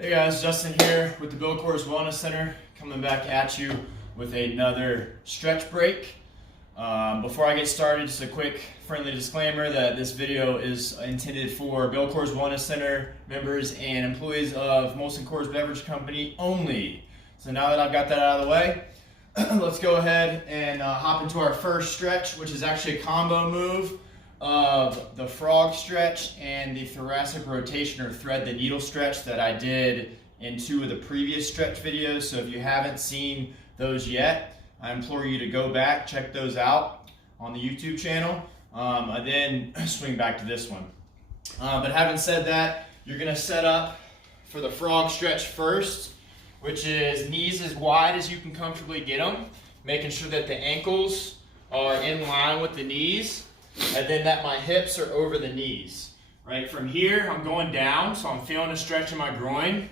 Hey guys, Justin here with the Bill Course Wellness Center, coming back at you with another stretch break. Before I get started, just a quick friendly disclaimer that this video is intended for Bill Course Wellness Center members and employees of Molson Coors Beverage Company only. So now that I've got that out of the way, let's go ahead and hop into our first stretch, which is actually a combo move of the frog stretch and the thoracic rotation or thread the needle stretch that I did in two of the previous stretch videos. So if you haven't seen those yet, I implore you to go back, check those out on the YouTube channel, and then swing back to this one. But having said that, you're gonna set up for the frog stretch first, which is knees as wide as you can comfortably get them, making sure that the ankles are in line with the knees, and then that my hips are over the knees. Right, from here, I'm going down, so I'm feeling a stretch in my groin,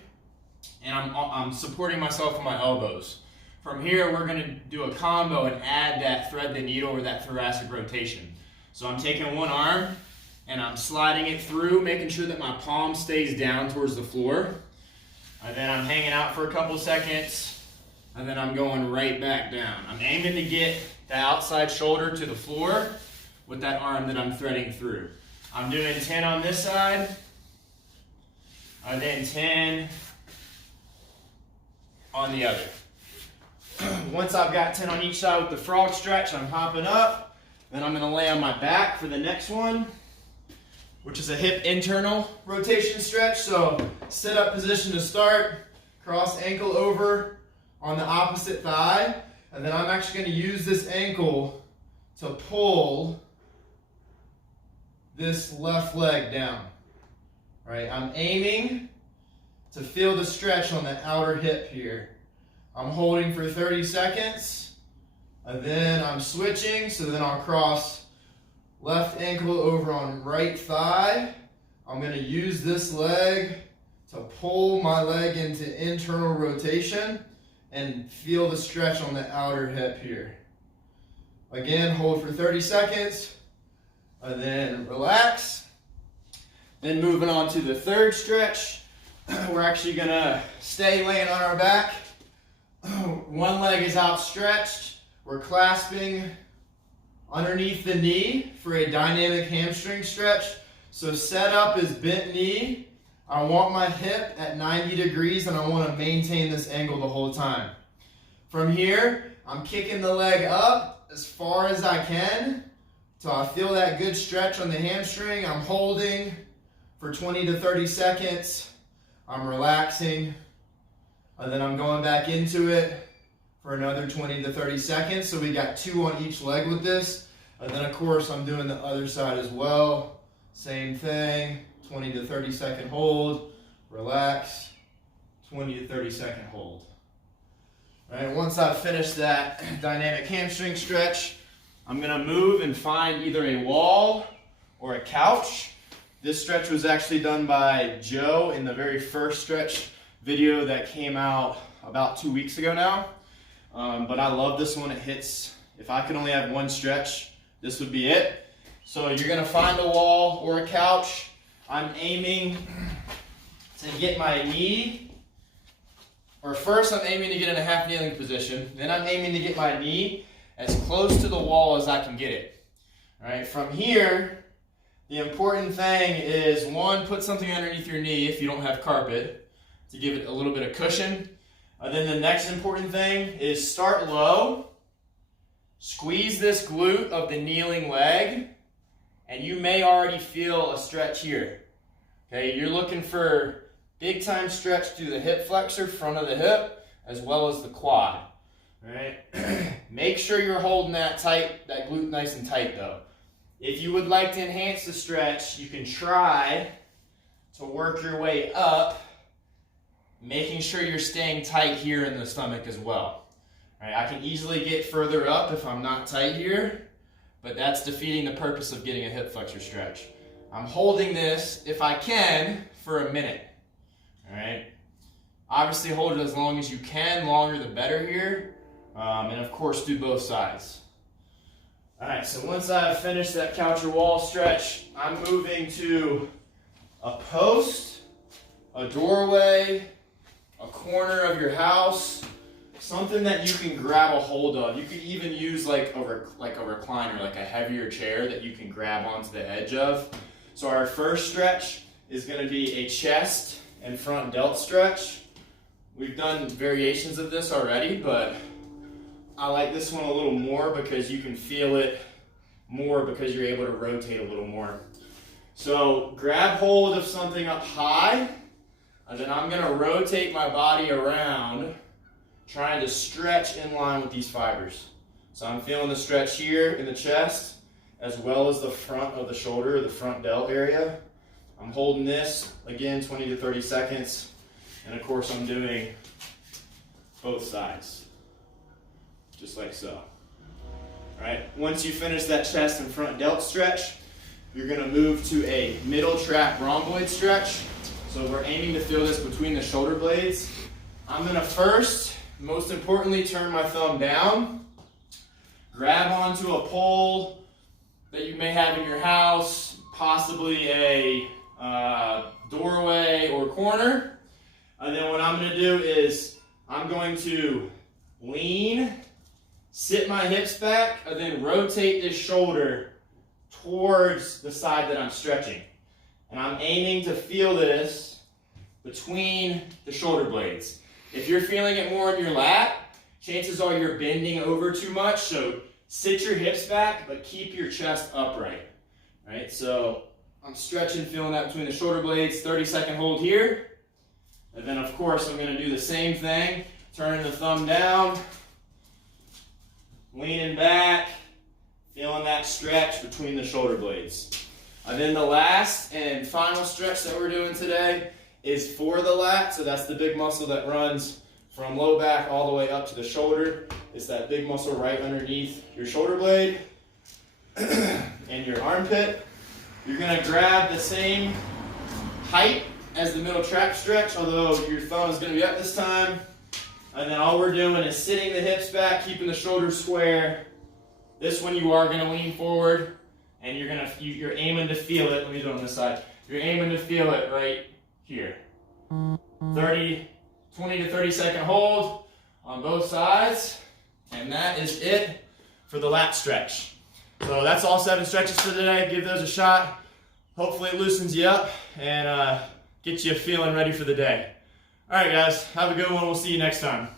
and I'm supporting myself with my elbows. From here, we're gonna do a combo and add that thread the needle or that thoracic rotation. So I'm taking one arm, and I'm sliding it through, making sure that my palm stays down towards the floor. And then I'm hanging out for a couple seconds, and then I'm going right back down. I'm aiming to get the outside shoulder to the floor with that arm that I'm threading through. I'm doing 10 on this side, and then 10 on the other. Once I've got 10 on each side with the frog stretch, I'm hopping up, then I'm gonna lay on my back for the next one, which is a hip internal rotation stretch. So sit up position to start, cross ankle over on the opposite thigh, and then I'm actually gonna use this ankle to pull this left leg down. All right, I'm aiming to feel the stretch on the outer hip here. I'm holding for 30 seconds, and then I'm switching, so then I'll cross left ankle over on right thigh. I'm gonna use this leg to pull my leg into internal rotation and feel the stretch on the outer hip here. Again, hold for 30 seconds, and then relax. Then moving on to the third stretch, we're actually gonna stay laying on our back. One leg is outstretched. We're clasping underneath the knee for a dynamic hamstring stretch. So set up is bent knee. I want my hip at 90 degrees and I want to maintain this angle the whole time. From here, I'm kicking the leg up as far as I can till I feel that good stretch on the hamstring. I'm holding for 20 to 30 seconds. I'm relaxing, and then I'm going back into it for another 20 to 30 seconds. So we got 2 on each leg with this. And then of course I'm doing the other side as well. Same thing, 20 to 30 second hold, relax, 20 to 30 second hold. All right, once I've finished that dynamic hamstring stretch, I'm gonna move and find either a wall or a couch. This stretch was actually done by Joe in the very first stretch video that came out about 2 weeks ago now. But I love this one. It hits, if I could only have one stretch, this would be it. So you're gonna find a wall or a couch. I'm aiming to get my knee, or first I'm aiming to get in a half kneeling position. Then I'm aiming to get my knee as close to the wall as I can get it. All right, from here, the important thing is, one, put something underneath your knee if you don't have carpet to give it a little bit of cushion. And then the next important thing is start low, squeeze this glute of the kneeling leg, and you may already feel a stretch here. Okay, you're looking for big time stretch through the hip flexor, front of the hip, as well as the quad. All right, make sure you're holding that tight, that glute nice and tight though. If you would like to enhance the stretch, you can try to work your way up, making sure you're staying tight here in the stomach as well. All right, I can easily get further up if I'm not tight here, but that's defeating the purpose of getting a hip flexor stretch. I'm holding this, if I can, for a minute. All right, obviously hold it as long as you can, longer the better here, and of course do both sides. All right, so once I've finished that couch or wall stretch, I'm moving to a post, a doorway, corner of your house, something that you can grab a hold of. You could even use like a recliner, like a heavier chair that you can grab onto the edge of. So our first stretch is going to be a chest and front delt stretch. We've done variations of this already, but I like this one a little more because you can feel it more because you're able to rotate a little more. So grab hold of something up high, and then I'm going to rotate my body around, trying to stretch in line with these fibers. So I'm feeling the stretch here in the chest, as well as the front of the shoulder, the front delt area. I'm holding this, again, 20 to 30 seconds. And of course, I'm doing both sides, just like so. All right, once you finish that chest and front delt stretch, you're gonna move to a middle trap rhomboid stretch. So we're aiming to feel this between the shoulder blades. I'm gonna first, most importantly, turn my thumb down, grab onto a pole that you may have in your house, possibly a doorway or corner. And then what I'm going to do is I'm going to lean, sit my hips back, and then rotate this shoulder towards the side that I'm stretching. And I'm aiming to feel this between the shoulder blades. If you're feeling it more in your lat, chances are you're bending over too much, so sit your hips back, but keep your chest upright. Right? So I'm stretching, feeling that between the shoulder blades, 30-second hold here. And then, of course, I'm going to do the same thing, turning the thumb down, leaning back, feeling that stretch between the shoulder blades. And then the last and final stretch that we're doing today is for the lat. So that's the big muscle that runs from low back all the way up to the shoulder. It's that big muscle right underneath your shoulder blade and your armpit. You're going to grab the same height as the middle trap stretch, although your thumb is going to be up this time. And then all we're doing is sitting the hips back, keeping the shoulders square. This one you are going to lean forward, and you're aiming to feel it. Let me do it on this side. You're aiming to feel it right here. 20 to 30 second hold on both sides, and that is it for the lat stretch. So that's all 7 stretches for today. Give those a shot. Hopefully it loosens you up and gets you feeling ready for the day. All right, guys, have a good one. We'll see you next time.